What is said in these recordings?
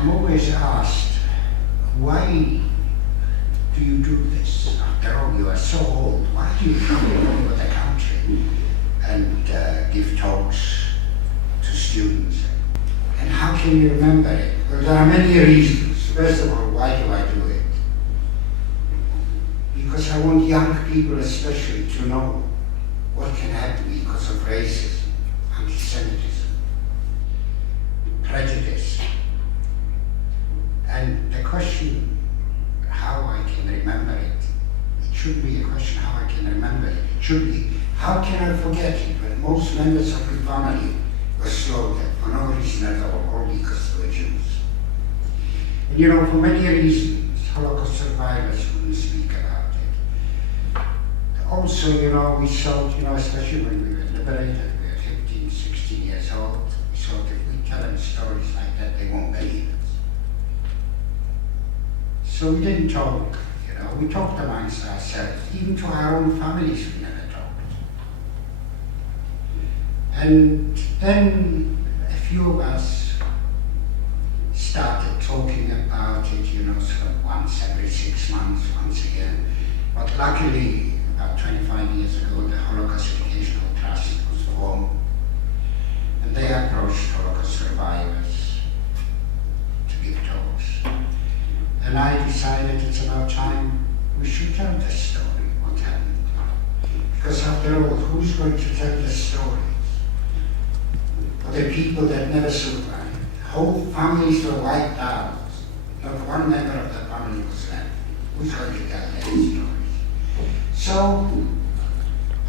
I'm always asked, why do you do this? After all, you are so old. Why do you come all over the country and give talks to students? And how can you remember it? Well, there are many reasons. First of all, why do I do it? Because I want young people especially to know what can happen because of racism, anti-Semitism, prejudice. And the question, how I can remember it, it should be a question how I can remember it. It should be, how can I forget it when most members of the family were slaughtered for no reason at all because they were Jews. And you know, for many reasons, Holocaust survivors wouldn't speak about it. Also, you know, we thought, you know, especially when we were liberated, we were 15, 16 years old, we thought if we tell them stories like that, they won't believe it. So we didn't talk, you know, we talked amongst ourselves, even to our own families we never talked. And then a few of us started talking about it, you know, sort of once every 6 months, once again. But luckily, about 25 years ago, the Holocaust Educational Trust was formed, and they approached Holocaust survivors to give talks. And I decided it's about time we should tell the story, what happened. Because after all, who's going to tell the stories? For the people that never survived. Whole families were wiped out. Not one member of the family was left. Who's going to tell their stories? So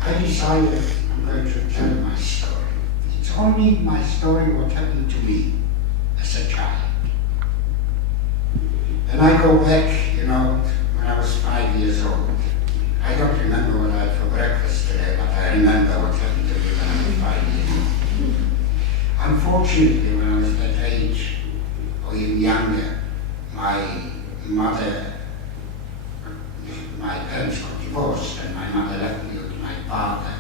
I decided I'm going to tell my story. It's only my story what happened to me as a child. And I go back, you know, when I was 5 years old. I don't remember what I had for breakfast today, but I remember what happened to me when I was 5 years old. Unfortunately, when I was that age, or even younger, my parents got divorced, and my mother left me with my father.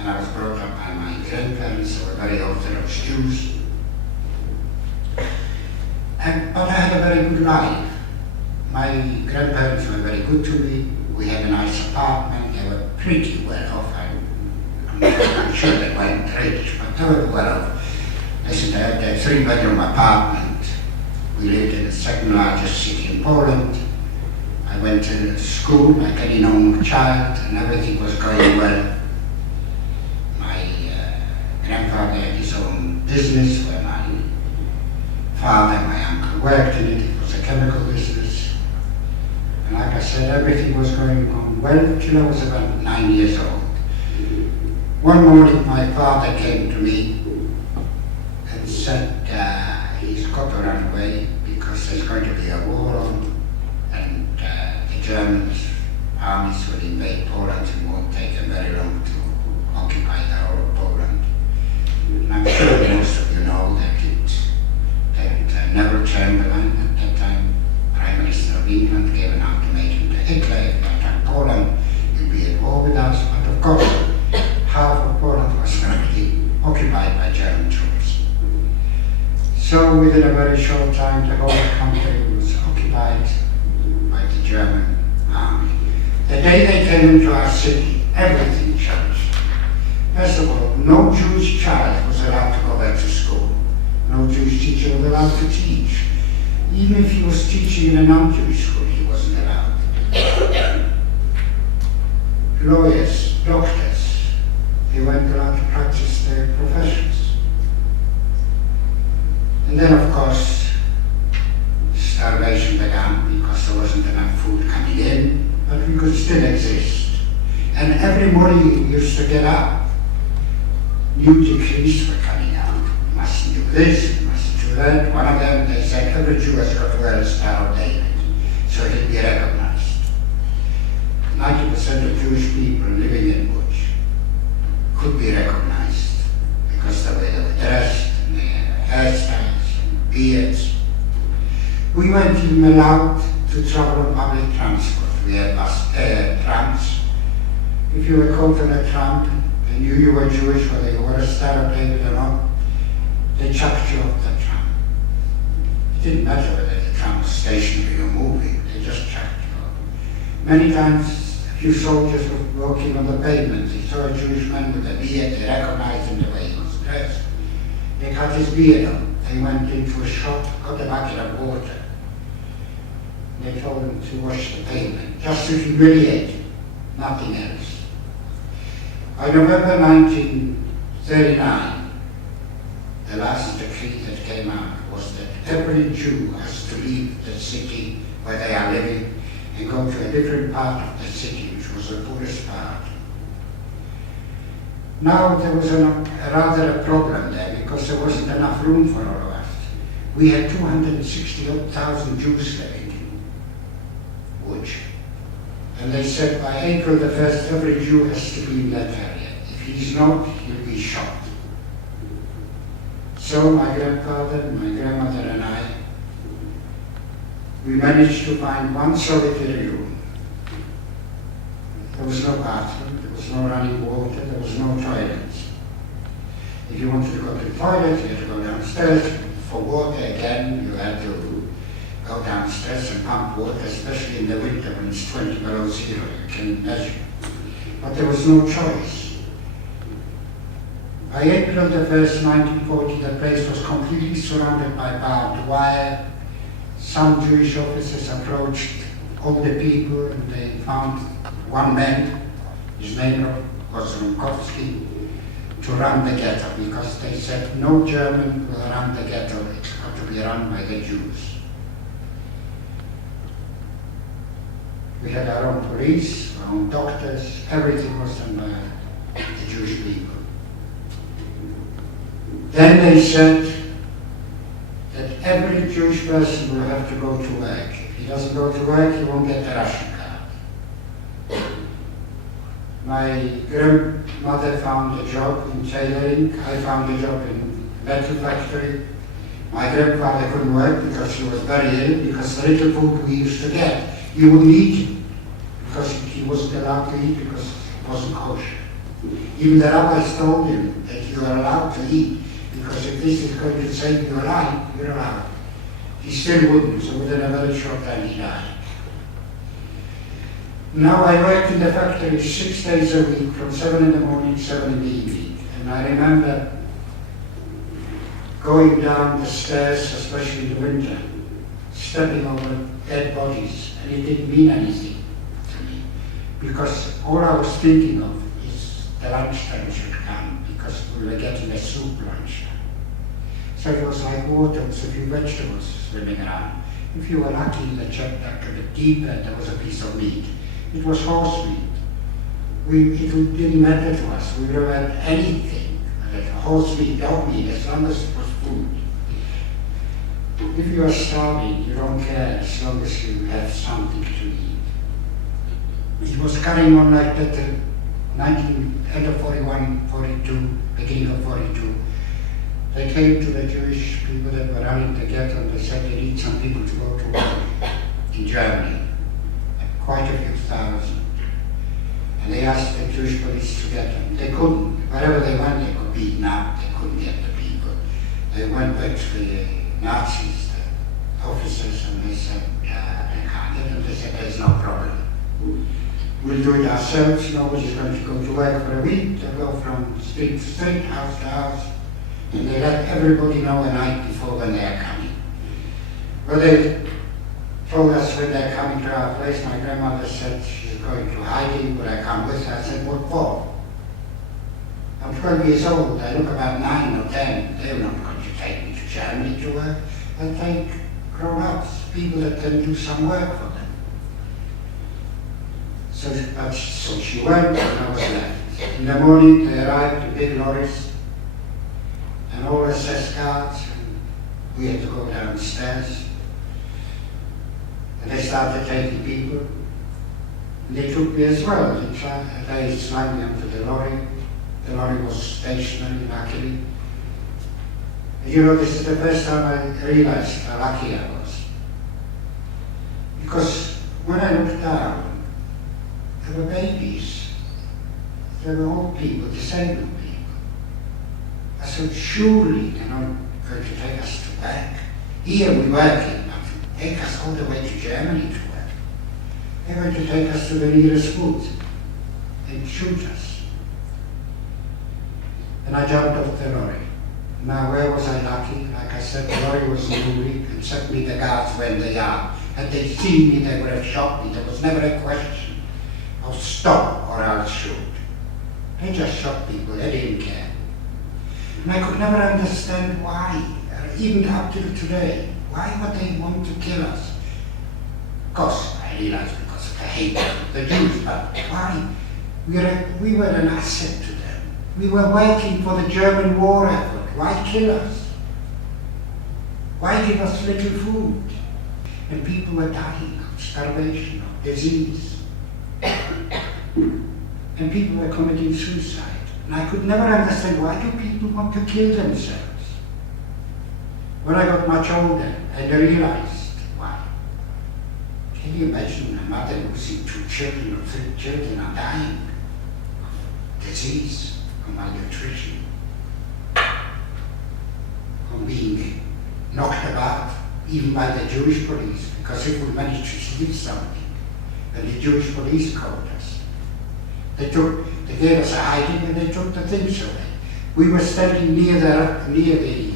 And I was brought up by my grandparents, who were very Orthodox Jews. But I had a very good life. My grandparents were very good to me. We had a nice apartment. They were pretty well off. I'm sure they weren't rich, but they were well off. Listen, they had a 3-bedroom apartment. We lived in the second largest city in Poland. I went to school like any normal child, and everything was going well. My grandfather had his own business where my father and my uncle worked in it. It was a chemical business. And like I said, everything was going on well till I was about 9 years old. One morning my father came to me and said he's got to run away because there's going to be a war on, and the German armies will invade Poland and won't take them very long to occupy the whole of Poland. And I'm sure most of you know that Neville Chamberlain, at that time Prime Minister of England, gave an ultimatum to Hitler: if you attack Poland, you'll be at war with us. But of course, half of Poland was already occupied by German troops. So within a very short time, the whole country was occupied by the German army. The day they came into our city, everything changed. First of all, no Jewish child was allowed to go back to school. No Jewish teacher was allowed to teach. Even if he was teaching in a non-Jewish school, he wasn't allowed. Lawyers, doctors, they weren't allowed to practice their professions. And then, of course, starvation began because there wasn't enough food coming in, but we could still exist. And every morning we used to get up. New decrees were coming out. You mustn't do this, you mustn't do that. One of them, they said, every Jew has got to wear a Star of David, so he'll be recognized. 90% of Jewish people living in Bush could be recognized because the way they were dressed and they had hairstyles and beards. We weren't even allowed to travel on public transport. We had trams. If you were caught on a tram, they knew you were Jewish, whether you were a Star of David or not, they chucked you off the tram. It didn't matter whether the tram was stationary or moving, they just chucked you up. Many times, a few soldiers were walking on the pavement. They saw a Jewish man with a beard, they recognized him the way he was dressed. They cut his beard off. They went into a shop, got a bucket of water. They told him to wash the pavement, just to humiliate him, nothing else. By November 1939, the last decree that came out was that every Jew has to leave the city where they are living and go to a different part of the city, which was the poorest part. Now there was rather a problem there because there wasn't enough room for all of us. We had 260,000 Jews living in Łódź. And they said by April the 1st, every Jew has to be in that area. If he's not, he'll be shot. So my grandfather, my grandmother and I, we managed to find one solitary room. There was no bathroom, there was no running water, there was no toilets. If you wanted to go to the toilet, you had to go downstairs. For water again, you had to go downstairs and pump water, especially in the winter when it's 20 below zero, you can imagine. But there was no choice. By April the 1st, 1940, the place was completely surrounded by barbed wire. Some Jewish officers approached all the people and they found one man, his name was Rumkowski, to run the ghetto because they said no German will run the ghetto, it's got to be run by the Jews. We had our own police, our own doctors, everything was done by the Jewish people. Then they said that every Jewish person will have to go to work. If he doesn't go to work, he won't get the ration card. My grandmother found a job in tailoring. I found a job in metal factory. My grandfather couldn't work because he was very ill, because the little food we used to get, you wouldn't eat it because he wasn't allowed to eat because it wasn't kosher. Even the rabbis told him that you are allowed to eat because if this is going to save your life, you're allowed. He still wouldn't, so within a very short time he died. Now I worked in the factory 6 days a week, from 7 in the morning, 7 in the evening. And I remember going down the stairs, especially in the winter, stepping over dead bodies, and it didn't mean anything to me. Because all I was thinking of is the lunchtime should come, because we were getting a soup lunchtime. So it was like water with a few vegetables swimming around. If you were lucky, the check dug a bit deeper, there was a piece of meat. It was horse meat. It didn't matter to us. We would have had anything, horse meat, dog meat, as long as it was food. If you are starving, you don't care as long as you have something to eat. It was carrying on like that end of 41, 42, beginning of 42. They came to the Jewish people that were running the ghetto and they said they need some people to go to work in Germany. Quite a few thousand. And they asked the Jewish police to get them. They couldn't. Wherever they went, they got beaten up. They couldn't get the people. They went back to the Nazis, the officers, and they said, they can't get them. They said, there's no problem. We'll do it ourselves. Nobody's going to go to work for a week. They'll go from street to street, house to house. And they let everybody know a night before when they are coming. Well, they told us when they're coming to our place. My grandmother said she's going to hiding, would I come with her? I said, what for? I'm 12 years old, I look about 9 or 10. They're not going to take me to Germany to work. They'll take grown-ups, people that can do some work for them. So she went and I was left. In the morning they arrived in big lorries and all SS guards. We had to go downstairs. And they started taking people. And they took me as well. They slung me onto the lorry. The lorry was stationary, luckily. And you know, this is the first time I realized how lucky I was. Because when I looked down, there were babies. There were old people, disabled people. I said, surely they're not going to take us to back. Here we working, but take us all the way to Germany to work. They were to take us to the nearest woods and shoot us. And I jumped off the lorry. Now where was I lucky? Like I said, the lorry was moving and suddenly the guards were in the yard. Had they seen me, they would have shot me. There was never a question of stop or I'll shoot. They just shot people, they didn't care. And I could never understand why, even up to today, why would they want to kill us? Of course, I realized because of the hate of the Jews, but why? We were an asset to them. We were working for the German war effort. Why kill us? Why give us little food? And people were dying of starvation, of disease. And people were committing suicide. And I could never understand, why do people want to kill themselves? When I got much older, and I realized why. Can you imagine a mother losing 2 children or 3 children are dying of disease, of malnutrition, of being knocked about, even by the Jewish police, because if we managed to steal something, then the Jewish police caught us. They gave us a hiding and they took the things away. We were standing near the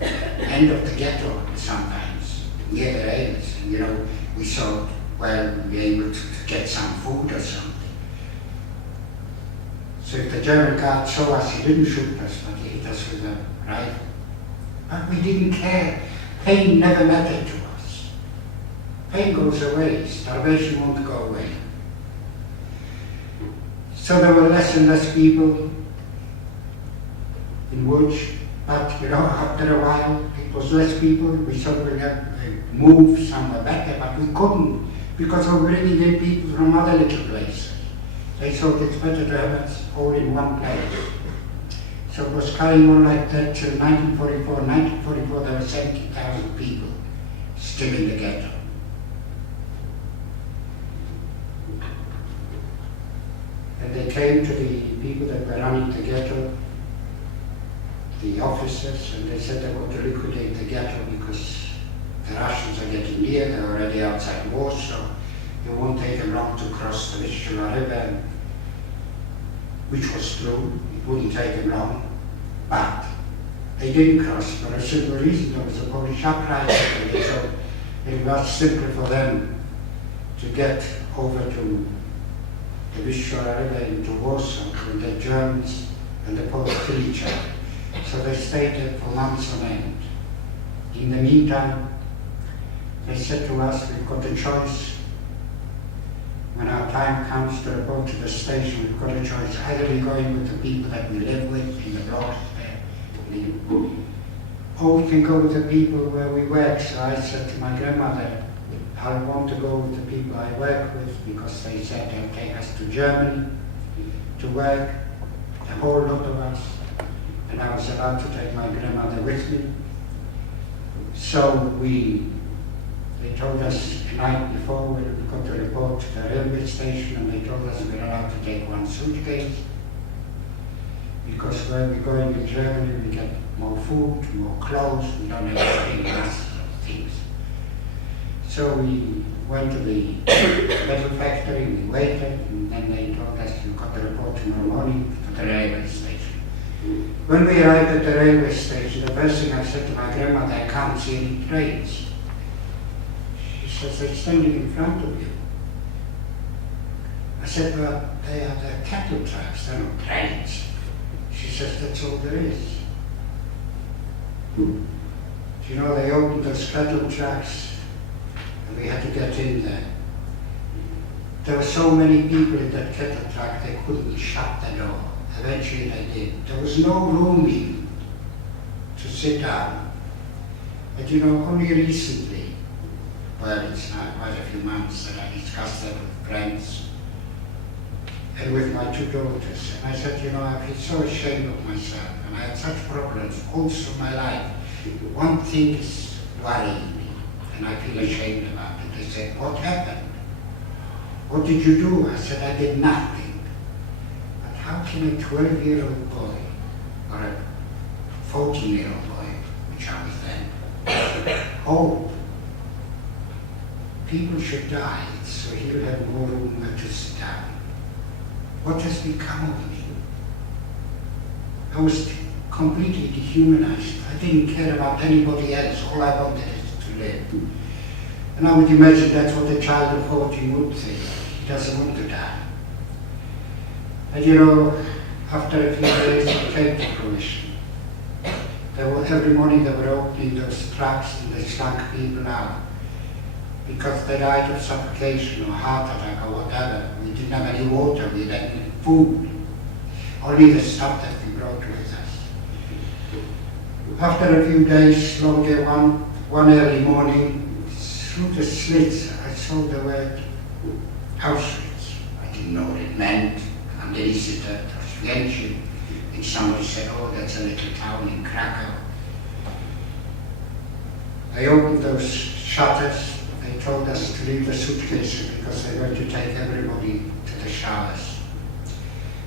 end of the ghetto sometimes, near the rails. You know, we thought, well, we'll be able to get some food or something. So if the German guard saw us, he didn't shoot us, but he hit us with a rifle. But we didn't care. Pain never mattered to us. Pain goes away, starvation won't go away. So there were less and less people in Łódź, but you know, after a while it was less people. We thought we'd have moved somewhere better, but we couldn't because we were bringing in people from other little places. They thought it's better to have us all in one place. So it was carrying on like that till 1944. 1944 there were 70,000 people still in the ghetto. And they came to the people that were running the ghetto, the officers, and they said they want to liquidate the ghetto because the Russians are getting near, they're already outside Warsaw. It won't take them long to cross the Vistula River, which was true, it wouldn't take them long, but they didn't cross for a simple reason. There was a Polish uprising, and they thought it was simpler for them to get over to the Vistula River into Warsaw than the Germans and the Poles kill each other. So they stayed there for months on end. In the meantime, they said to us, we've got a choice. When our time comes to report to the station, we've got a choice. Either we go in with the people that we live with in the blocks there, or we can go with the people where we work. So I said to my grandmother, I want to go with the people I work with because they said they'll take us to Germany to work, a whole lot of us. And I was about to take my grandmother with me. So they told us the night before we got to report to the railway station, and they told us we were allowed to take 1 suitcase because when we're going to Germany we get more food, more clothes, we don't have to take masses of things. So we went to the metal factory, we waited, and then they told us you got to report tomorrow morning to the railway station. When we arrived at the railway station, the first thing I said to my grandmother, I can't see any trains. She says, they're standing in front of you. I said, well, they are the cattle trucks, they're not trains. She says, that's all there is. Do you know, they opened those cattle trucks and we had to get in there. There were so many people in that cattle truck, they couldn't shut the door. Eventually they did. There was no room even to sit down. But you know, only recently, well, it's now quite a few months that I discussed that with friends and with my 2 daughters. And I said, you know, I feel so ashamed of myself, and I had such problems all through my life. One thing is worrying me, and I feel ashamed about it. They said, what happened? What did you do? I said, I did nothing. How can a 12-year-old boy or a 14-year-old boy, which I was then, hope. People should die, so he'll have more room where to sit down. What has become of me? I was completely dehumanized. I didn't care about anybody else. All I wanted is to live. And I would imagine that's what a child of 14 would think. He doesn't want to die. And you know, after a few days it came to fruition. Every morning they were opening those trucks and they slunk people out because they died of suffocation or heart attack or whatever. We didn't have any water, we didn't have any food. Only the stuff that we brought with us. After a few days, slowly one early morning, through the slits I saw the word Auschwitz. I didn't know what it meant. Underneath it, Auschwitz. And somebody said, oh, that's a little town in Krakow. I opened those shutters. They told us to leave the suitcases because they were to take everybody to the showers.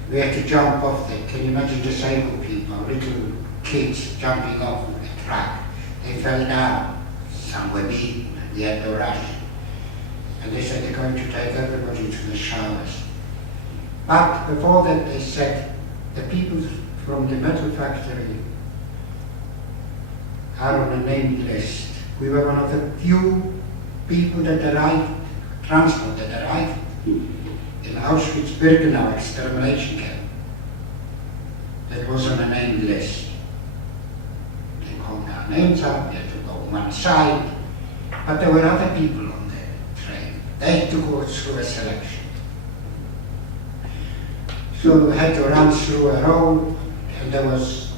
We had to jump off there. Can you imagine disabled people, little kids jumping off the track? They fell down. Some were beaten. We had no rush. And they said they're going to take everybody to the showers. But before that, they said the people from the metal factory are on a named list. We were one of the few people that arrived, transport that arrived in Auschwitz-Birkenau extermination camp that was on a named list. They called our names up, we had to go on one side, but there were other people on the train. They had to go through a selection. So we had to run through a road, and there was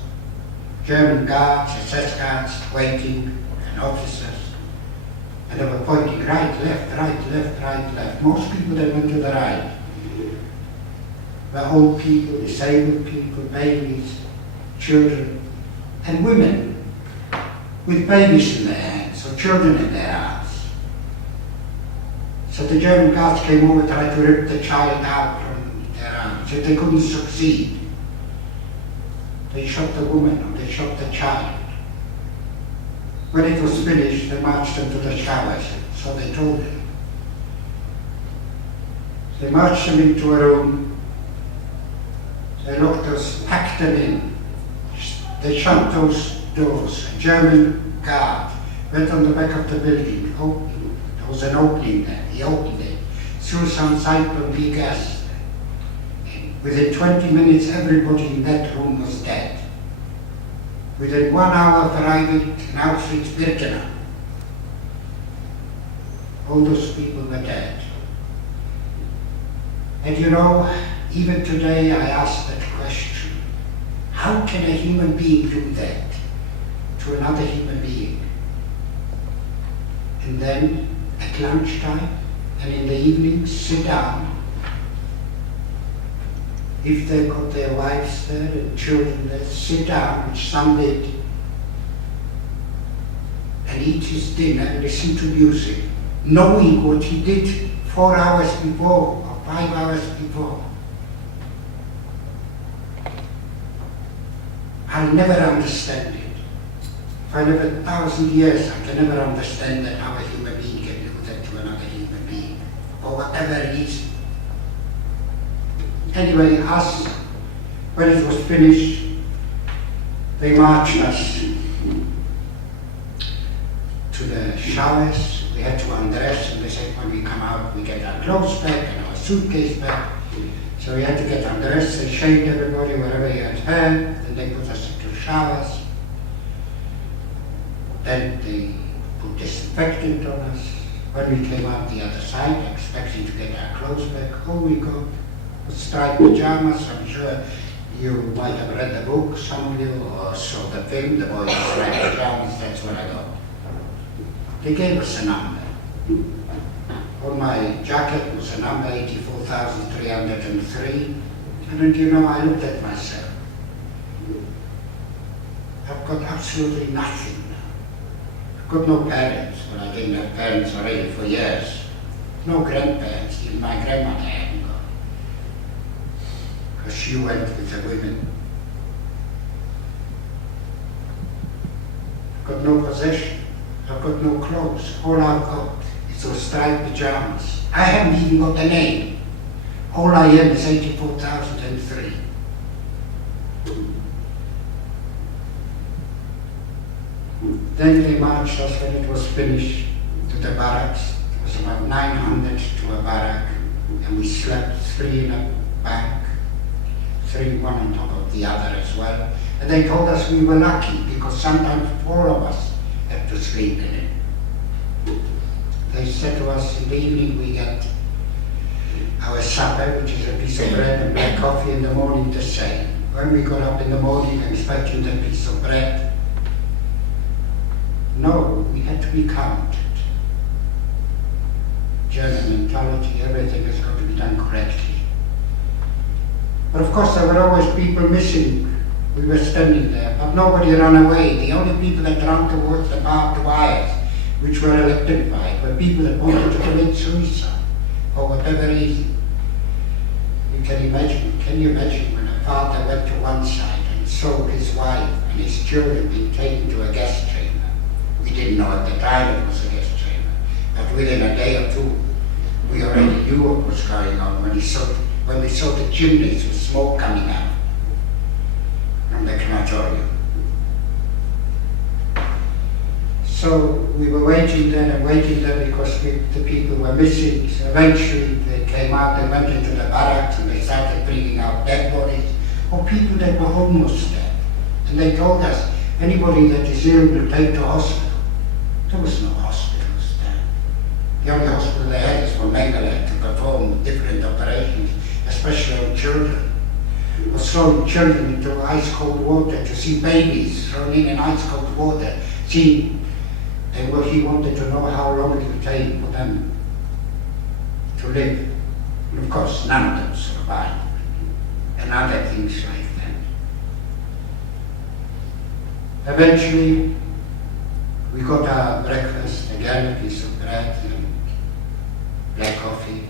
German guards, SS guards waiting, and officers. And they were pointing right, left, right, left, right, left. Most people that went to the right were old people, disabled people, babies, children, and women with babies in their hands or children in their arms. So the German guards came over, tried to rip the child out from their arms. If they couldn't succeed, they shot the woman or they shot the child. When it was finished, they marched them to the showers, so they told them. They marched them into a room, they locked us, packed them in, they shut those doors. A German guard went on the back of the building, there was an opening there, he opened it, threw some Zyklon B gas. Within 20 minutes, everybody in that room was dead. Within 1 hour of arriving in Auschwitz-Birkenau, all those people were dead. And you know, even today I ask that question, how can a human being do that to another human being? And then at lunchtime and in the evening, sit down. If they've got their wives there and children there, sit down, which some did, and eat his dinner and listen to music, knowing what he did 4 hours before or 5 hours before. I'll never understand it. If I live 1,000 years, I can never understand that how a human being can do that to another human being, for whatever reason. Anyway, us, when it was finished, they marched us to the showers. We had to undress, and they said when we come out, we get our clothes back and our suitcase back. So we had to get undressed. They shaved everybody wherever he had hair, and they put us into showers. Then they put disinfectant on us. When we came out the other side, expecting to get our clothes back, home we go. Striped pajamas. I'm sure you might have read the book, some of you, or saw the film, The Boy in Striped Pajamas. That's what I got. They gave us a number. On my jacket was a number 84,303. And you know, I looked at myself. I've got absolutely nothing. I've got no parents. Well, I didn't have parents already for years. No grandparents. Even my grandmother hadn't got. Because she went with the women. I've got no possession. I've got no clothes. All I've got is those striped pajamas. I haven't even got the name. All I am is 84,003. Then they marched us when it was finished to the barracks. It was about 900 to a barrack, and we slept 3 in a bank, 3 one on top of the other as well. And they told us we were lucky because sometimes 4 of us had to sleep in it. They said to us in the evening we get our supper, which is a piece of bread and black coffee, in the morning the same. When we got up in the morning expecting the piece of bread, no, we had to be counted. German mentality, everything has got to be done correctly. But of course there were always people missing. We were standing there, but nobody ran away. The only people that ran towards the barbed wires, which were electrified, were people that wanted to commit suicide for whatever reason. Can you imagine when a father went to one side and saw his wife and his children being taken to a gas chamber? We didn't know at the time it was a gas chamber, but within a day or two, we already knew what was going on when we saw the chimneys with smoke coming out from the crematorium. So we were waiting there because the people were missing. So eventually they came out, they went into the barracks and they started bringing out dead bodies or people that were almost dead. And they told us, anybody that is ill will take to hospital. There was no hospitals there. The only hospital they had is for Mengele to perform different operations, especially on children. Or throwing children into ice cold water to see babies thrown in ice cold water. He wanted to know how long it would take for them to live. And of course, none of them survived. And other things like that. Eventually, we got our breakfast, again a piece of bread and black coffee.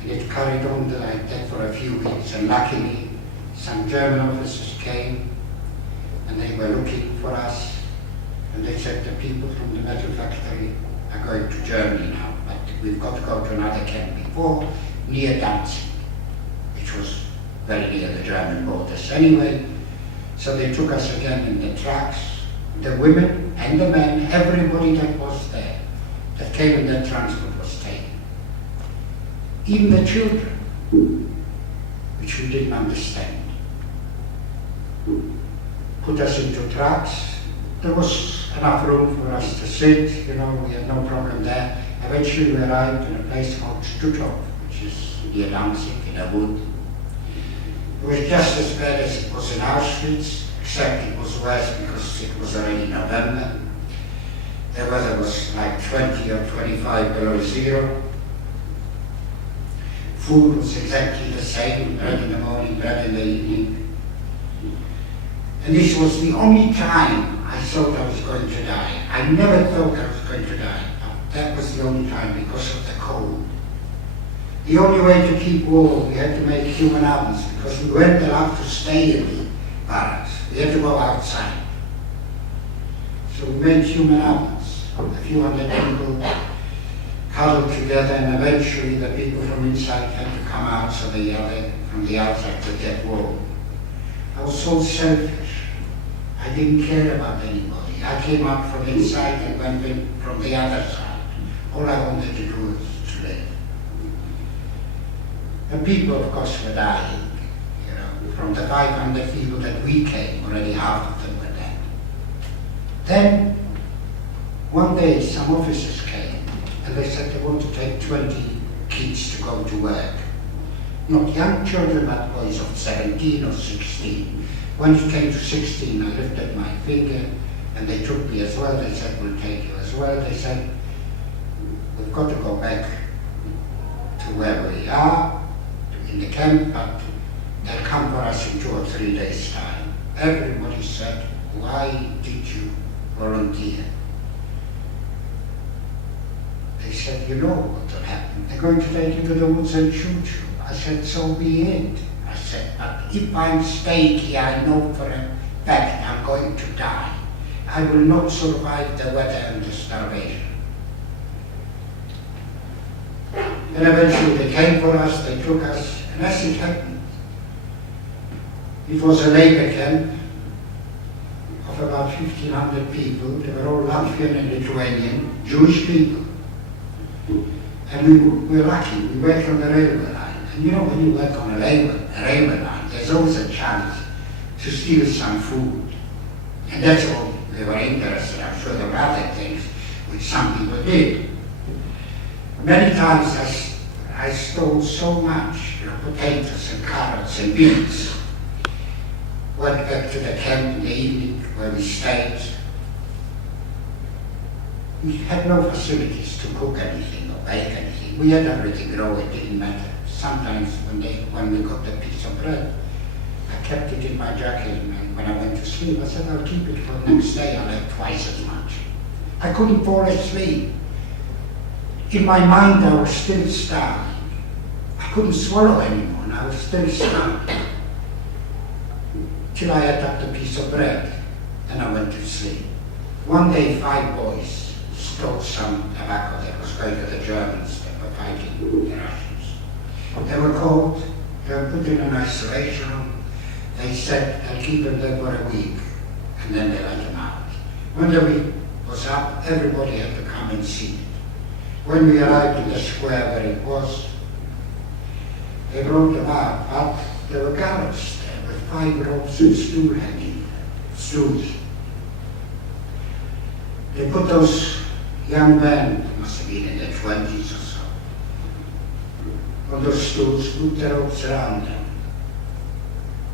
And it carried on like that for a few weeks. And luckily, some German officers came and they were looking for us. And they said the people from the metal factory are going to Germany now, but we've got to go to another camp before, near Danzig, which was very near the German borders. Anyway, so they took us again in the trucks, the women and the men, everybody that was there, that came in that transport was taken. Even the children, which we didn't understand. Put us into trucks. There was enough room for us to sit, we had no problem there. Eventually we arrived in a place called Stutthof, which is near Danzig, in a wood. It was just as bad as it was in Auschwitz, except it was worse because it was already November. The weather was like 20 or 25 below zero. Food was exactly the same, bread in the morning, bread in the evening. And this was the only time I thought I was going to die. I never thought I was going to die. That was the only time because of the cold. The only way to keep warm, we had to make human ovens because we weren't allowed to stay in the barracks. We had to go outside. So we made human ovens. A few hundred people huddled together, and eventually the people from inside had to come out so the other from the outside could get warm. I was so selfish. I didn't care about anybody. I came out from inside and went in from the other side. All I wanted to do was to live. The people, of course, were dying. From the 500 people that we came, already half of them were dead. Then, one day, some officers came, and they said they want to take 20 kids to go to work. Not young children, but boys of 17 or 16. When it came to 16, I lifted my finger, and they took me as well. They said, we'll take you as well. They said, we've got to go back to where we are, in the camp, but they'll come for us in 2 or 3 days' time. Everybody said, why did you volunteer? They said, you know what will happen. They're going to take you to the woods and shoot you. I said, so be it. I said, but if I'm staying here, I know for a fact I'm going to die. I will not survive the weather and the starvation. And eventually they came for us, they took us, and as it happened, it was a labor camp of about 1,500 people. They were all Latvian and Lithuanian, Jewish people. And we were lucky, we worked on the railway line. And you know, when you work on a railway line, there's always a chance to steal some food. And that's all they were interested. I'm sure there were other things which some people did. Many times I stole so much, potatoes and carrots and beans. Went back to the camp in the evening where we stayed. We had no facilities to cook anything or bake anything. We had everything grow, it didn't matter. Sometimes when we got a piece of bread, I kept it in my jacket, and when I went to sleep, I said, I'll keep it for the next day, I'll have twice as much. I couldn't fall asleep. In my mind, I was still starving. I couldn't swallow anymore, and I was still starving. Till I had up the piece of bread, and I went to sleep. One day, 5 boys stole some tobacco that was going to the Germans that were fighting the Russians. They were caught, they were put in an isolation room. They said they'll keep them there for a week, and then they let them out. When the week was up, everybody had to come and see it. When we arrived in the square where it was, they brought them out, but there were gallows there with 5 ropes and stool hanging, stools. They put those young men, must have been in their 20s or so, on those stools, put the ropes around them.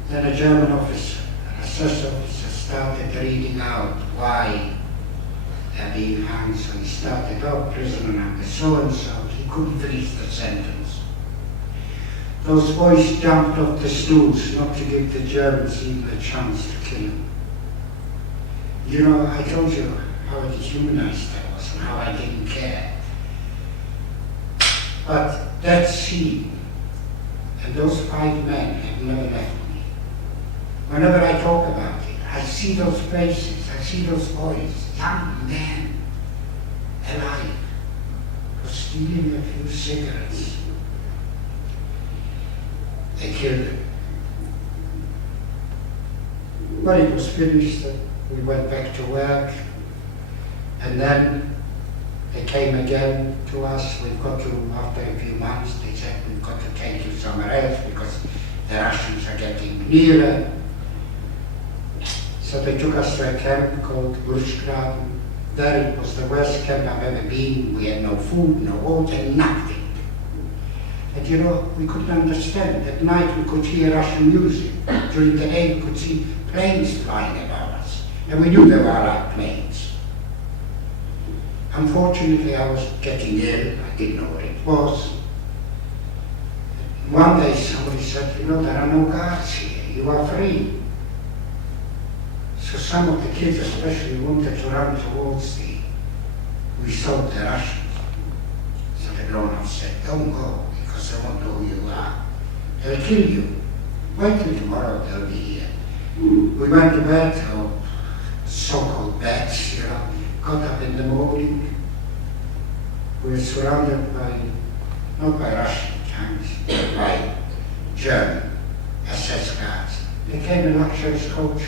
Then a German officer, an SS officer, started reading out why they're being hanged. So he started, oh, prisoner number so-and-so. He couldn't finish the sentence. Those boys jumped off the stools not to give the Germans even a chance to kill him. You know, I told you how dehumanized I was and how I didn't care. But that scene and those 5 men have never left me. Whenever I talk about it, I see those faces, I see those boys, young men, alive, for stealing a few cigarettes. They killed them. But it was finished, we went back to work, and then they came again to us. We've got to, after a few months, they said, we've got to take you somewhere else because the Russians are getting nearer. So they took us to a camp called Bushgraben. There it was the worst camp I've ever been. We had no food, no water, nothing. And you know, we couldn't understand. At night we could hear Russian music. During the day we could see planes flying above us. And we knew they were our planes. Unfortunately, I was getting ill. I didn't know what it was. One day somebody said, you know, there are no guards here. You are free. So some of the kids especially wanted to run towards we saw the Russians. So the grown-ups said, don't go, because they won't know who you are. They'll kill you. Wait till tomorrow, they'll be here. We went to bed, or so-called beds, you know, got up in the morning. We were surrounded by, not by Russian tanks, but by German SS guards. They came in luxury coaches.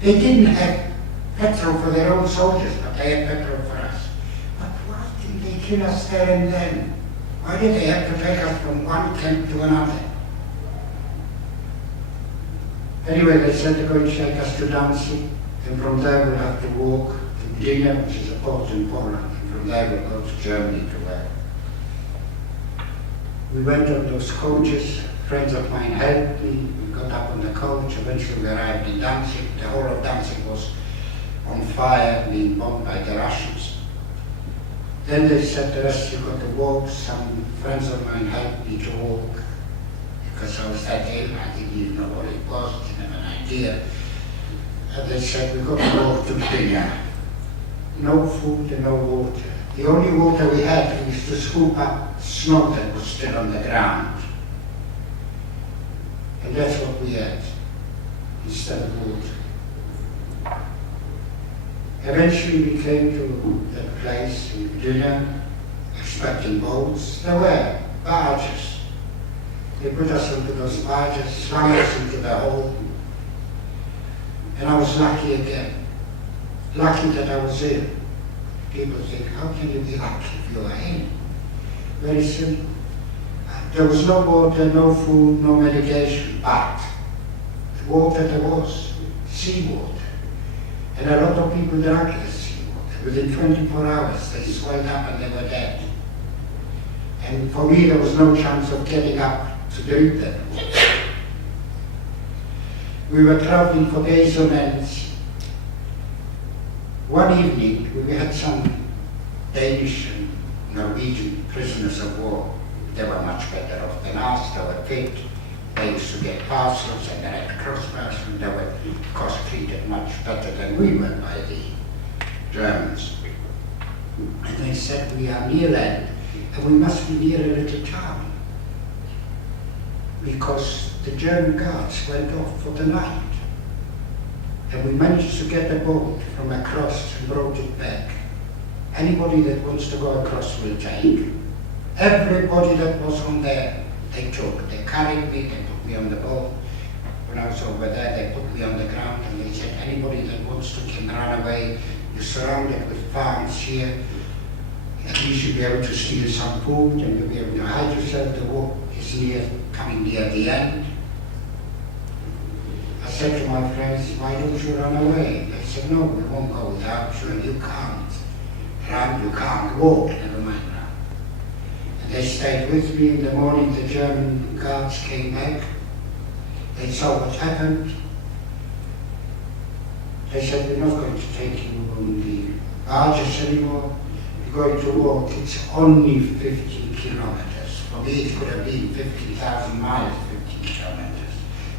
They didn't have petrol for their own soldiers, but they had petrol for us. But why didn't they kill us there and then? Why did they have to take us from one camp to another? Anyway, they said they're going to take us to Danzig, and from there we'll have to walk to Gdynia, which is a port in Poland, and from there we'll go to Germany to work. We went on those coaches. Friends of mine helped me. We got up on the coach. Eventually we arrived in Danzig. The whole of Danzig was on fire, being bombed by the Russians. Then they said to us, you've got to walk. Some friends of mine helped me to walk because I was that ill. I didn't even know what it was, didn't have an idea. And they said, we've got to walk to Gdynia. No food and no water. The only water we had, we used to scoop up snow that was still on the ground. And that's what we had instead of water. Eventually we came to that place in dinner, expecting boats. There were barges. They put us into those barges, slung us into the hold. And I was lucky again. Lucky that I was in. People think, how can you be lucky if you are in? Very simple. There was no water, no food, no medication, but the water there was, seawater. And a lot of people drank the seawater. Within 24 hours they swelled up and they were dead. And for me there was no chance of getting up to drink that water. We were traveling for days on end. One evening we had some Danish and Norwegian prisoners of war. They were much better off than us, they were fit. They used to get parcels and the Red Cross person. They were, of course, treated much better than we were by the Germans. And they said, we are near land and we must be near a little town. Because the German guards went off for the night. And we managed to get a boat from across and brought it back. Anybody that wants to go across will take. Everybody that was on there, they took. They carried me, they put me on the boat. When I was over there, they put me on the ground and they said, anybody that wants to can run away. You're surrounded with farms here. At least you'll be able to steal some food and you'll be able to hide yourself. The war is coming near the end. I said to my friends, why don't you run away? They said, no, we won't go without you, and you can't run, you can't walk, never mind run. And they stayed with me. In the morning the German guards came back. They saw what happened. They said, we're not going to take you on the barges anymore. You're going to walk. It's only 15 kilometers. For me it could have been 50,000 miles, 15 kilometers.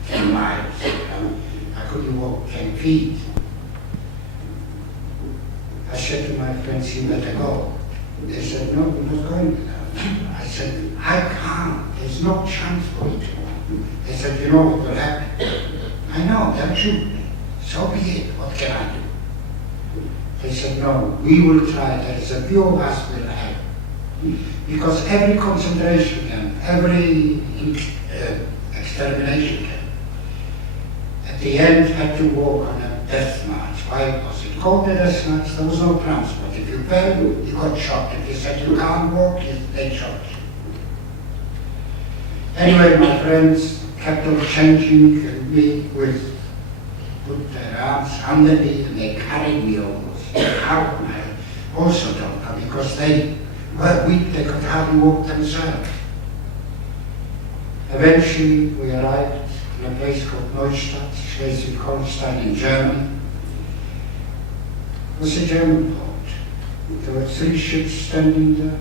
10 miles, I couldn't walk 10 feet. I said to my friends, you better go. They said, no, we're not going to that. I said, I can't, there's no chance for it. They said, you know what will happen? I know, they'll shoot me. So be it, what can I do? They said, no, we will try, there is a few of us will help. Because every concentration camp, every extermination camp, at the end had to walk on a death march. Why was it called a death march? There was no transport. If you fell, you got shot. If you said you can't walk, they shot you. Anyway, my friends kept on changing me with, put their arms under me and they carried me almost. How? I also don't know, because they were weak, they could hardly walk themselves. Eventually we arrived in a place called Neustadt, Schleswig-Holstein in Germany. It was a German port. There were 3 ships standing there.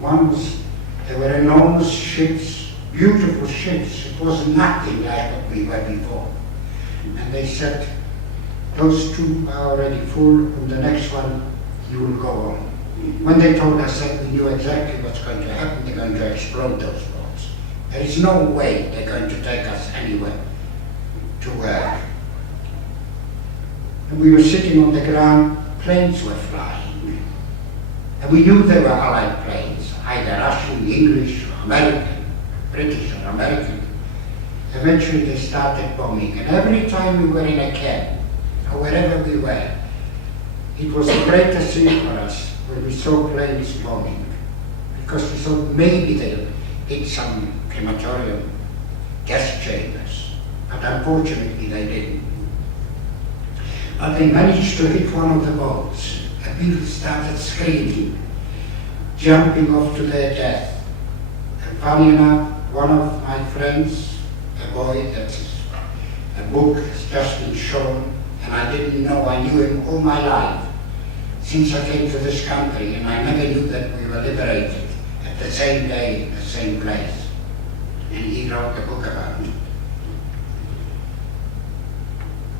There were enormous ships, beautiful ships. It was nothing like what we were before. And they said, those 2 are already full, and the next one you will go on. When they told us that, we knew exactly what's going to happen. They're going to explode those boats. There is no way they're going to take us anywhere to work. And we were sitting on the ground, planes were flying. And we knew they were Allied planes, either Russian, English, or American, British or American. Eventually they started bombing, and every time we were in a camp, or wherever we were, it was a greater thing for us when we saw planes bombing, because we thought maybe they'll hit some crematorium gas chambers, but unfortunately they didn't. But they managed to hit one of the boats, and people started screaming, jumping off to their death. And funny enough, one of my friends, a boy that a book has just been shown, and I didn't know, I knew him all my life, since I came to this country, and I never knew that we were liberated at the same day, in the same place. And he wrote a book about it.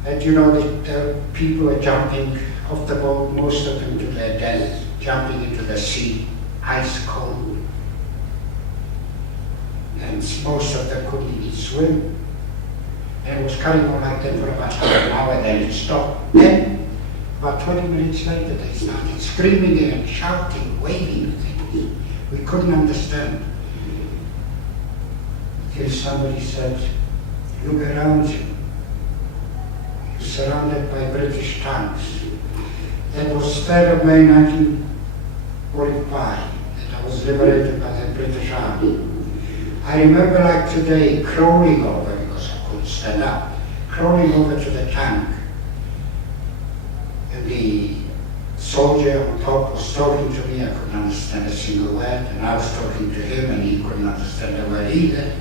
And you know that the people are jumping off the boat, most of them to their death, jumping into the sea, ice cold. And most of them couldn't even swim. And it was carrying on like that for about half an hour, then it stopped. Then, about 20 minutes later, they started screaming and shouting, waving things. We couldn't understand. Till somebody said, look around you. You're surrounded by British tanks. That was 3rd of May 1945, that I was liberated by the British Army. I remember like today crawling over, because I couldn't stand up, crawling over to the tank. And the soldier on top was talking to me. I couldn't understand a single word, and I was talking to him and he couldn't understand a word either.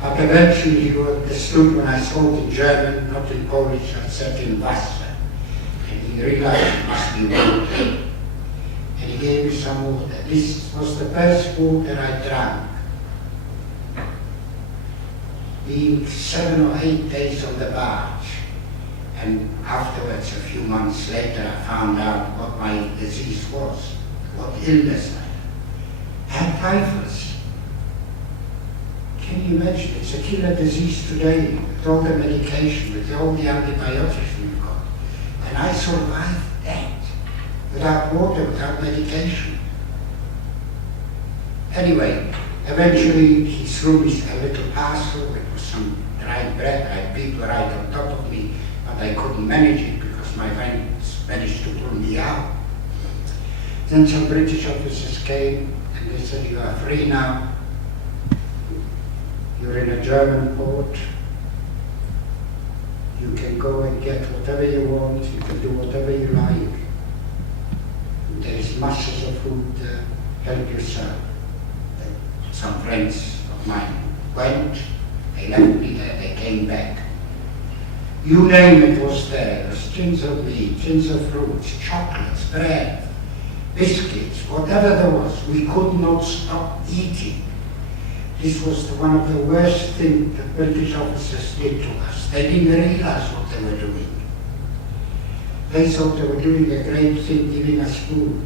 But eventually he understood when I spoke in German, not in Polish. I said in Wasser. And he realized it must be water. And he gave me some water. This was the first water I drank. Being 7 or 8 days on the barge, and afterwards, a few months later, I found out what my disease was, what illness I had. I had typhus. Can you imagine? It's a killer disease today, with all the medication, with all the antibiotics we've got. And I survived that, without water, without medication. Anyway, eventually he threw me a little parcel with some dried bread. I had people right on top of me, but I couldn't manage it because my friends managed to pull me out. Then some British officers came and they said, you are free now. You're in a German port. You can go and get whatever you want. You can do whatever you like. There is masses of food there. Help yourself. Some friends of mine went, they left me there, they came back. You name it was there. There was tins of meat, tins of fruits, chocolates, bread, biscuits, whatever there was. We could not stop eating. This was one of the worst things that British officers did to us. They didn't realize what they were doing. They thought they were doing a great thing, giving us food.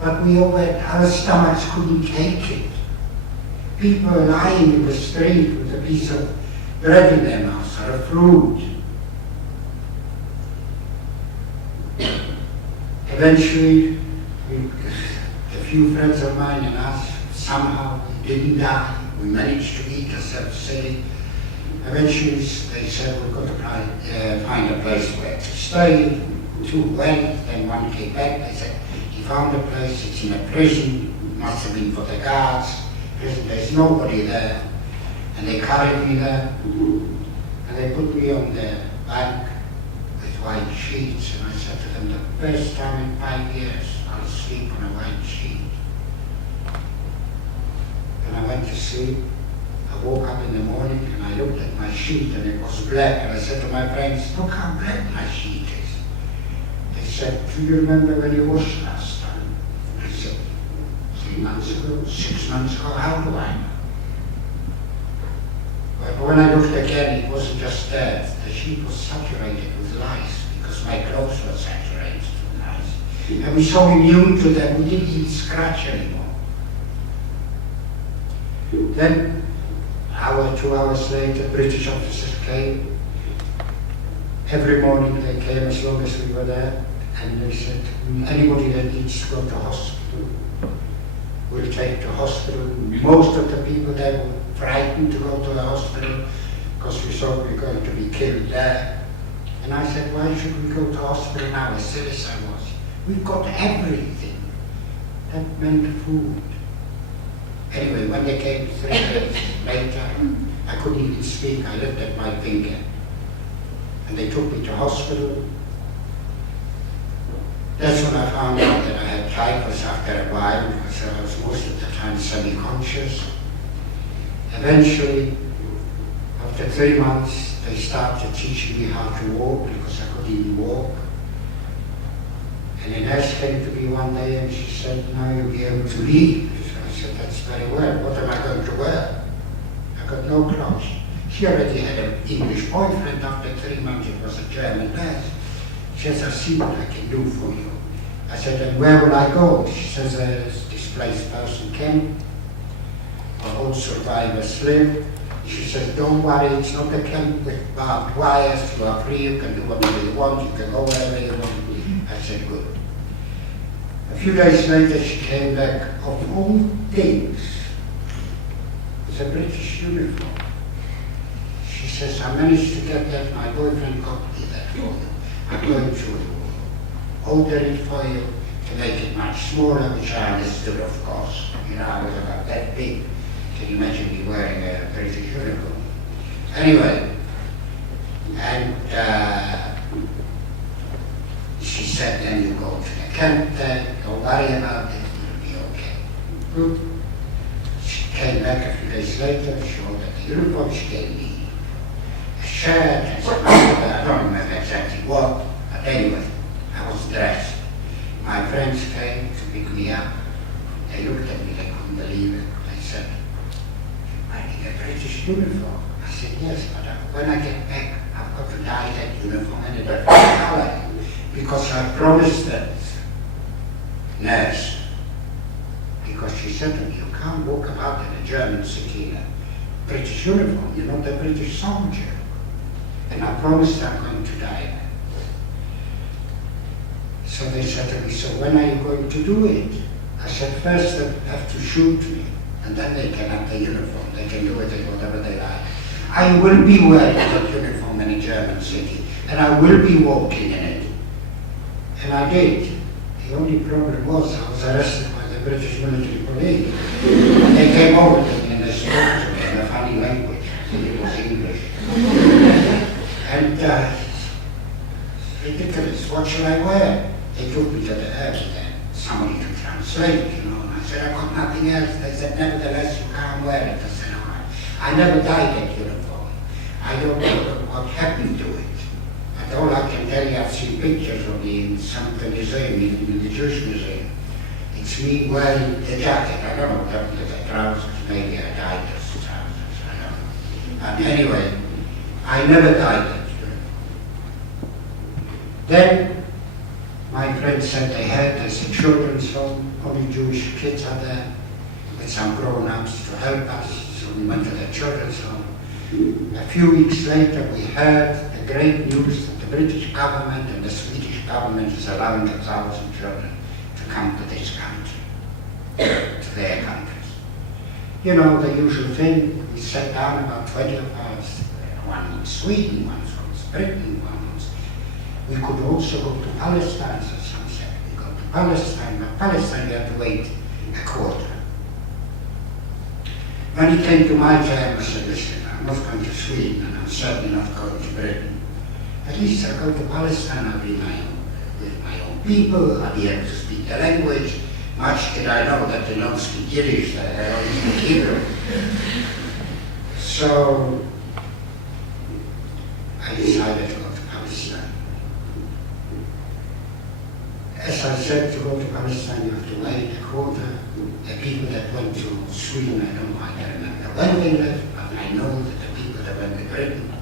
But our stomachs couldn't take it. People were lying in the street with a piece of bread in their mouth or a fruit. Eventually, a few friends of mine and us, somehow we didn't die. We managed to eat ourselves silly. Eventually, they said we've got to find a place where to stay. 2 went, then one came back. They said, he found a place, it's in a prison, must have been for the guards. There's nobody there. And they carried me there, and they put me on the bank with white sheets. And I said to them, the first time in 5 years, I'll sleep on a white sheet. And I went to sleep. I woke up in the morning and I looked at my sheet and it was black. And I said to my friends, look how black my sheet is. They said, do you remember when you washed last time? I said, 3 months ago, 6 months ago, how do I know? But when I looked again, it wasn't just that. The sheet was saturated with lice because my clothes were saturated with lice. And we so immune to them, we didn't even scratch anymore. Then, 2 hours later, British officers came. Every morning they came as long as we were there, and they said, anybody that needs to go to hospital, we'll take to hospital. Most of the people there were frightened to go to the hospital because we thought we were going to be killed there. And I said, why should we go to hospital now, as serious I was? We've got everything. That meant food. Anyway, when they came 3 days later, I couldn't even speak. I looked at my finger. And they took me to hospital. That's when I found out that I had typhus after a while, because I was most of the time semi-conscious. Eventually, after 3 months, they started teaching me how to walk, because I couldn't even walk. And a nurse came to me one day and she said, now you'll be able to leave. I said, that's very well. What am I going to wear? I got no clothes. She already had an English boyfriend. After 3 months, it was a German nurse. She says, I'll see what I can do for you. I said, and where will I go? She says, a displaced person came. Our old survivors live. She says, don't worry, it's not a camp with barbed wires, you are free, you can do whatever you want, you can go wherever you want. I said, good. A few days later she came back, of all things, with a British uniform. She says, I managed to get that, my boyfriend copied that for you. I'm going to order it for you to make it much smaller, which I understood, of course. You know, I was about that big. Can you imagine me wearing a British uniform? Anyway, and she said, then you go to the camp there, don't worry about it, it'll be okay. Good. She came back a few days later, she ordered the uniform, she gave me a shirt and some I don't remember exactly what, but anyway, I was dressed. My friends came to pick me up. They looked at me, they couldn't believe it. They said, I need a British uniform. I said, yes, but when I get back, I've got to dye that uniform in a different color. Because I promised that nurse, because she said to me, you can't walk about in a German city in a British uniform, you're not a British soldier. And I promised I'm going to dye that. So they said to me, so when are you going to do it? I said, first they have to shoot me, and then they can have the uniform. They can do it in whatever they like. I will be wearing that uniform in a German city, and I will be walking in it. And I did. The only problem was I was arrested by the British military police. They came over to me and they spoke to me in a funny language. I think it was English. And ridiculous, what shall I wear? They took me to the somebody to translate, you know, and I said, I've got nothing else. They said, nevertheless, you can't wear it. I said, all right. I never dyed that uniform. I don't know what happened to it. But all I can tell you, I've seen pictures of me in some of the museum, in the Jewish museum. It's me wearing the jacket. I don't know what happened to the trousers. Maybe I dyed those trousers. I don't know. And anyway, I never dyed that uniform. Then my friends said there's a children's home, only Jewish kids are there, with some grown-ups to help us. So we went to the children's home. A few weeks later, we heard the great news that the British government and the Swedish government is allowing 1,000 children to come to this country, to their countries. You know, the usual thing, we sat down about 20 of us, one in Sweden, one from Britain, one was, we could also go to Palestine, so some said, we go to Palestine, but Palestine we had to wait a quarter. When he came to my time, I said, listen, I'm not going to Sweden, and I'm certainly not going to Britain. At least I'll go to Palestine, I'll be with my own people, I'll be able to speak the language. Much did I know that they don't speak Yiddish, they only speak Hebrew. So I decided to go to Palestine. As I said, to go to Palestine, you have to wait a quarter. The people that went to Sweden, I don't know, I can't remember when they left, but I know that the people that went to Britain,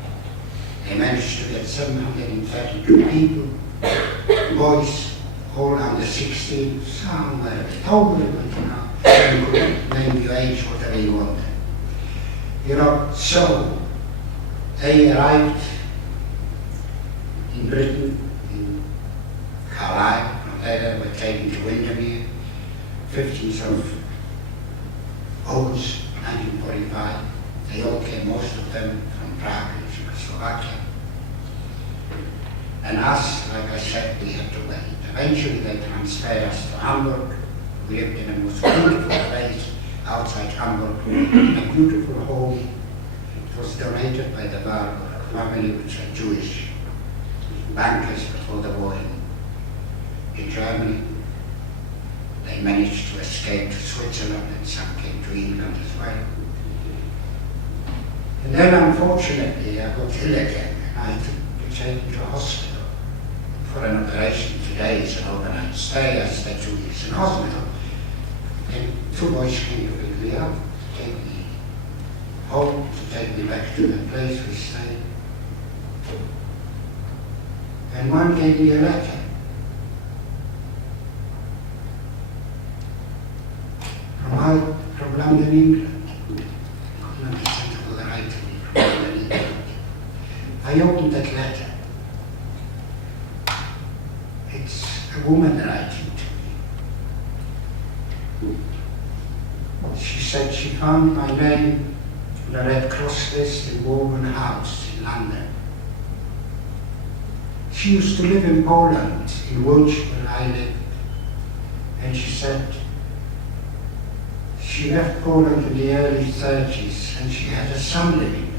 they managed to get 732 people, boys, all under 16, some were a bit older, but you know, you could name your age whatever you wanted. You know, so they arrived in Britain, in Carlisle, from there they were taken to Windermere, 15th of August 1945. They all came, most of them from Prague and Czechoslovakia. And us, like I said, we had to wait. Eventually they transferred us to Hamburg. We lived in a most beautiful place outside Hamburg, in a beautiful home. It was donated by the Barber family, which are Jewish bankers before the war in Germany. They managed to escape to Switzerland, and some came to England as well. And then unfortunately I got ill again, and I had to be taken to a hospital for an operation. Today is an overnight stay. I stayed 2 weeks in hospital. And two boys came to pick me up, to take me home, to take me back to the place we stayed. And one gave me a letter. From London, England. I couldn't understand all the writing. I opened that letter. It's a woman writing to me. She said she found my name on a Red Cross list in Woburn House in London. She used to live in Poland, in Łódź, where I live. And she said she left Poland in the early 30s and she had a son living there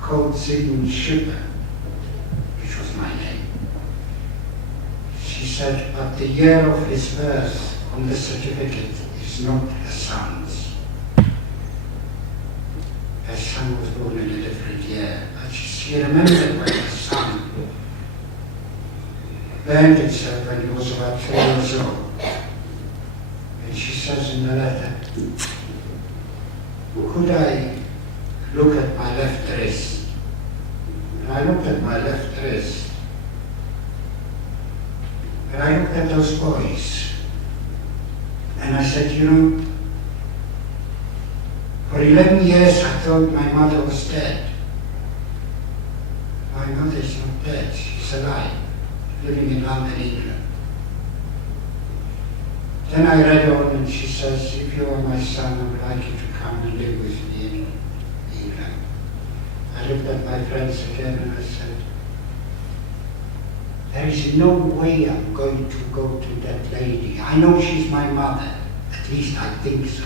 called Zigi Shippper, which was my name. She said, but the year of his birth on the certificate is not her son's. Her son was born in a different year, but she remembered when her son burned himself when he was about 3 years old. And she says in the letter, could I look at my left wrist? And I looked at my left wrist, and I looked at those boys, and I said, you know, for 11 years I thought my mother was dead. My mother is not dead, she's alive, living in London, England. Then I read on and she says, if you are my son, I would like you to come and live with me in England. I looked at my friends again and I said, there is no way I'm going to go to that lady. I know she's my mother, at least I think so.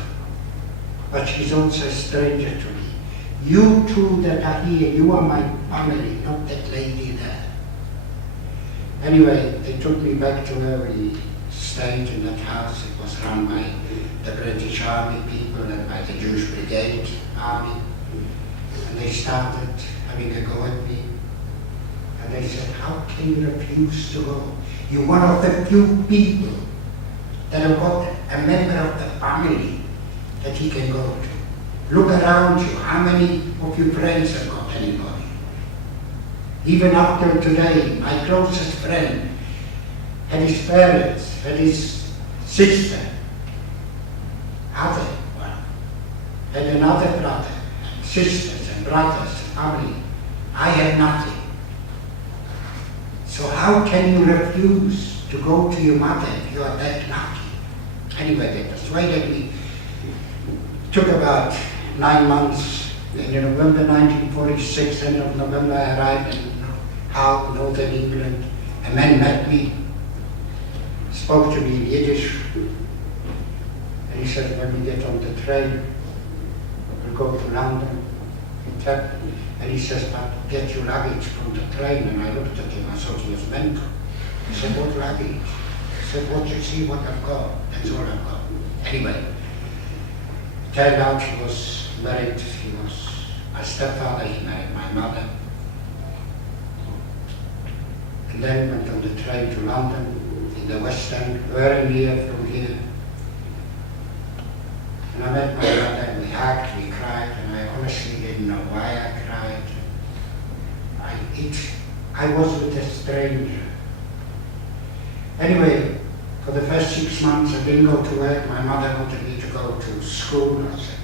But she's also a stranger to me. You two that are here, you are my family, not that lady there. Anyway, they took me back to where we stayed in that house. It was run by the British Army people and by the Jewish Brigade Army. And they started having a go at me. And they said, how can you refuse to go? You're one of the few people that have got a member of the family that he can go to. Look around you, how many of your friends have got anybody? Even up till today, my closest friend had his parents, had his sister, had another brother, sisters and brothers, family. I had nothing. So how can you refuse to go to your mother if you are that lucky? Anyway, they persuaded me. It took about 9 months. In November 1946, end of November, I arrived in Hull, northern England. A man met me, spoke to me in Yiddish, and he said, when we get on the train, we'll go to London. And he says, but get your luggage from the train. And I looked at him, I thought he was mental. He said, what luggage? I said, what you see, what I've got. That's all I've got. Anyway, turned out he was married. He was my stepfather, he married my mother. And then went on the train to London, in the West End, very near from here. And I met my mother, and we hugged, we cried, and I honestly didn't know why I cried. I was with a stranger. Anyway, for the first 6 months I didn't go to work. My mother wanted me to go to school. I said,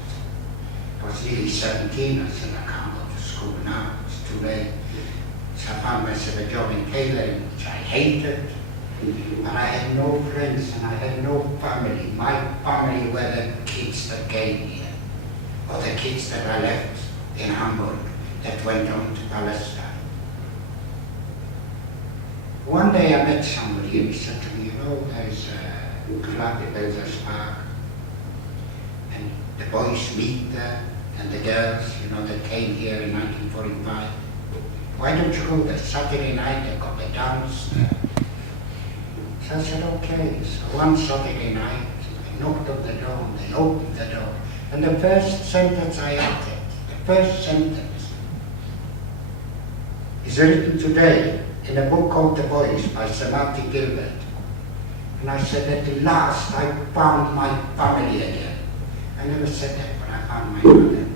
I was nearly 17. I said, I can't go to school now, it's too late. So I found myself a job in tailoring, which I hated. And I had no friends and I had no family. My family were the kids that came here, or the kids that I left in Hamburg that went on to Palestine. One day I met somebody and he said to me, you know, there's a club in Belzer's Park, and the boys meet there, and the girls, you know, that came here in 1945. Why don't you go there? Saturday night they've got a dance there. So I said, okay. So one Saturday night, I knocked on the door, and they opened the door. And the first sentence I uttered, the first sentence, is written today in a book called The Voice by Sir Martin Gilbert. And I said, at last I found my family again. I never said that, but I found my mother.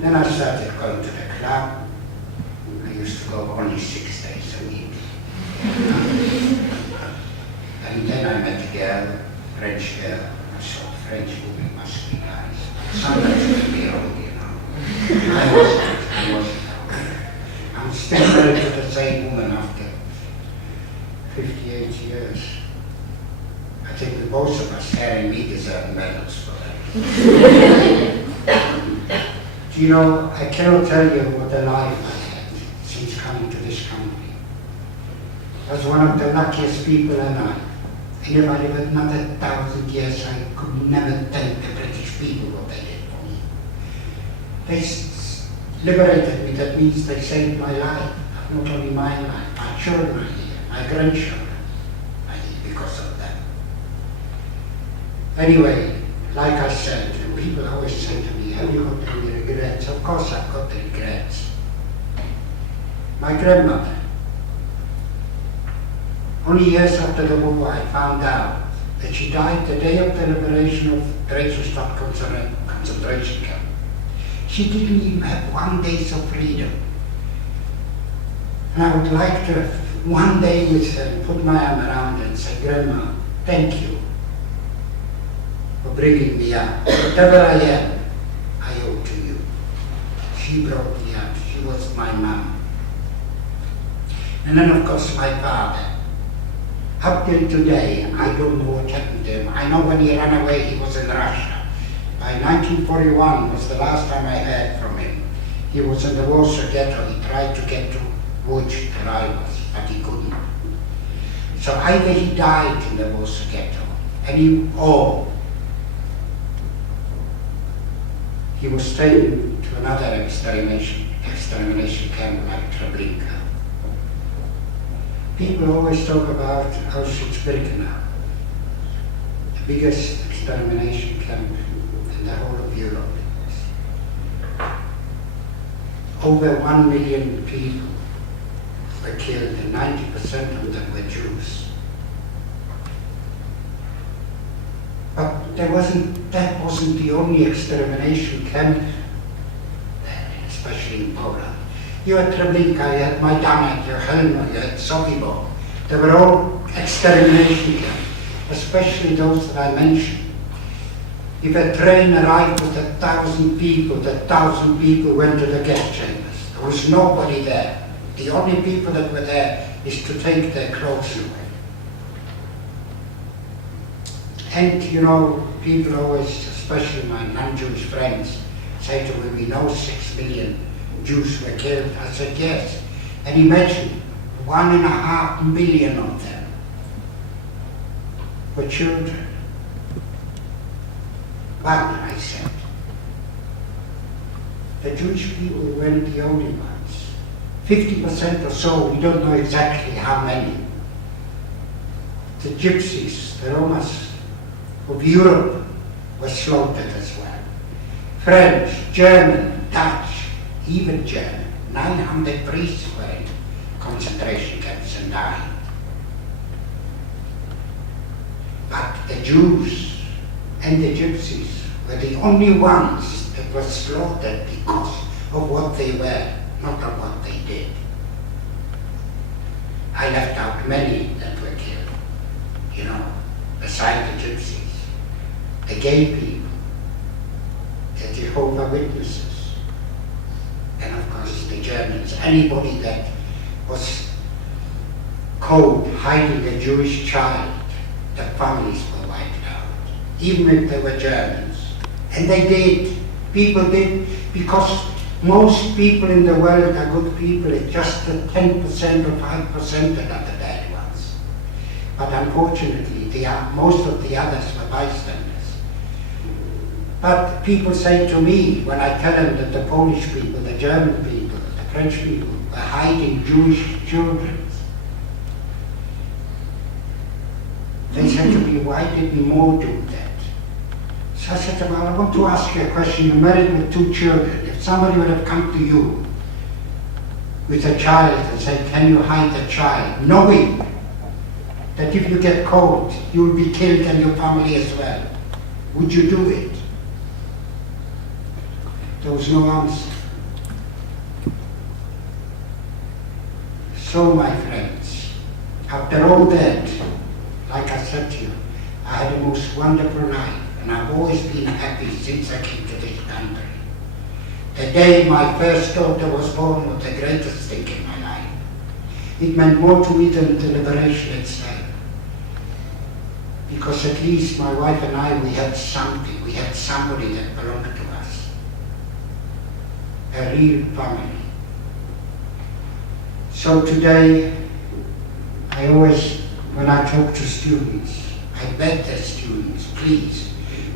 Then I started going to the club. I used to go only 6 days a week. And then I met a girl, a French girl. I thought French women must be nice. Sometimes they can be old, you know. I wasn't. I'm still married to the same woman after 58 years. I think the both of us, Harry and me, deserve medals for that. Do you know, I cannot tell you what a life I had since coming to this country. I was one of the luckiest people alive. And if I lived another 1,000 years, I could never thank the British people what they did for me. They liberated me, that means they saved my life. Not only my life, my children are here, my grandchildren are here because of that. Anyway, like I said, people always say to me, have you got any regrets? Of course I've got the regrets. My grandmother, only years after the war I found out that she died the day of the liberation of Dresdenstadt concentration camp. She didn't even have 1 day of freedom. And I would like to have one day with her and put my arm around her and say, Grandma, thank you for bringing me up. Whatever I am, I owe to you. She brought me up. She was my mom. And then of course my father. Up till today, I don't know what happened to him. I know when he ran away, he was in Russia. By 1941 was the last time I heard from him. He was in the Warsaw Ghetto. He tried to get to Łódź, where I was, but he couldn't. So either he died in the Warsaw Ghetto, or he was taken to another extermination camp like Treblinka. People always talk about Auschwitz-Birkenau, the biggest extermination camp in the whole of Europe. Over 1 million people were killed, and 90% of them were Jews. But that wasn't the only extermination camp, especially in Poland. You had Treblinka, you had Majdanek, you had Helmand, you had Sobibor. They were all extermination camps, especially those that I mentioned. If a train arrived with 1,000 people, the 1,000 people went to the gas chambers. There was nobody there. The only people that were there is to take their clothes away. And you know, people always, especially my non-Jewish friends, say to me, we know 6 million Jews were killed. I said, yes. And imagine, 1.5 million of them were children. But, I said, the Jewish people weren't the only ones. 50% or so, we don't know exactly how many. The Gypsies, the Romas of Europe were slaughtered as well. French, German, Dutch, even German. 900 priests were in concentration camps and died. But the Jews and the Gypsies were the only ones that were slaughtered because of what they were, not of what they did. I left out many that were killed, you know, beside the Gypsies, the gay people, the Jehovah's Witnesses, and of course the Germans. Anybody that was caught hiding a Jewish child, the families were wiped out, even if they were Germans. And they did. People did, because most people in the world are good people. It's just the 10% or 5% that are the bad ones. But unfortunately, most of the others were bystanders. But people say to me, when I tell them that the Polish people, the German people, the French people were hiding Jewish children, they said to me, why didn't more do that? So I said to them, well, I want to ask you a question. You're married with 2 children. If somebody would have come to you with a child and said, can you hide the child, knowing that if you get caught, you will be killed and your family as well, would you do it? There was no answer. So, my friends, after all that, like I said to you, I had the most wonderful life, and I've always been happy since I came to this country. The day my first daughter was born was the greatest thing in my life. It meant more to me than the liberation itself. Because at least my wife and I, we had something, we had somebody that belonged to us. A real family. So today, I always, when I talk to students, I beg the students, please,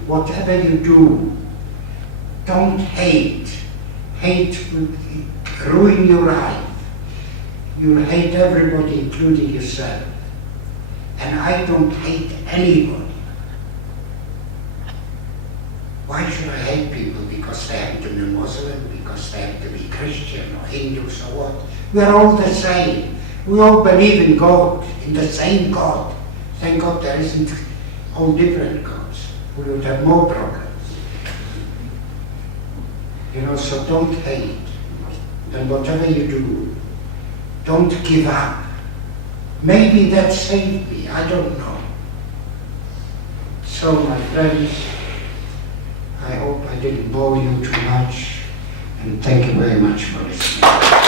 whatever you do, don't hate. Hate will ruin your life. You'll hate everybody, including yourself. And I don't hate anybody. Why should I hate people? Because they happen to be Muslim, because they happen to be Christian or Hindus or what? We are all the same. We all believe in God, in the same God. Thank God there isn't all different gods. We would have more problems. You know, so don't hate. And whatever you do, don't give up. Maybe that saved me, I don't know. So my friends, I hope I didn't bore you too much, and thank you very much for listening.